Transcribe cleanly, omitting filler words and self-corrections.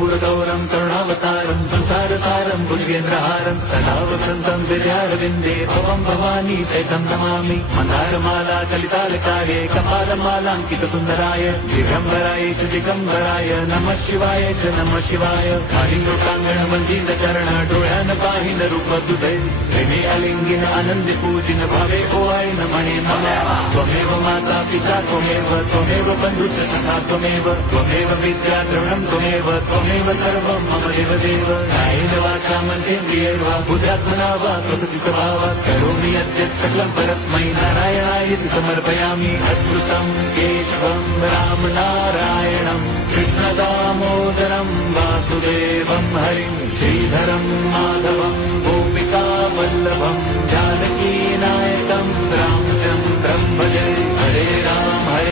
कर्पूरगौरं करुणावतारं संसारसारं भुजगेन्द्रहारं सदा वसन्तं विद्यारविन्दे भवं भवानी सहितं नमामि। मन्दारमाला कलितालकाये कपालमालाङ्कितसुन्दराय दिगम्बराय च दिगम्बराय नमः शिवाय च नमः शिवाय। कालिङ्गोटाङ्गणवन्दितचरण डोळ्यान पाहिन रूप तुझे प्रेमे अलिंगिन आनंदे पूजिन भावे ओवाळिन म्हणे नमः। त्वमेव माता पिता त्वमेव बन्धुश्च सखा त्वमेव विद्या द्रविणं त्वमेव सर्वं मम देवदेव। कायेन वाचा मनसेन्द्रियैर्वा बुद्ध्यात्मना वा त्वदति स्वभावात् करोमि यद्यत् सकलं परस्मै नारायणायति समर्पयामि। अच्युतं केशवं राम नारायणं कृष्णदामोदरं वासुदेवं हरिं श्रीधरं माधवं गोपिका वल्लभं जानकीनायकं रामचन्द्रं भजे। हरे राम हरे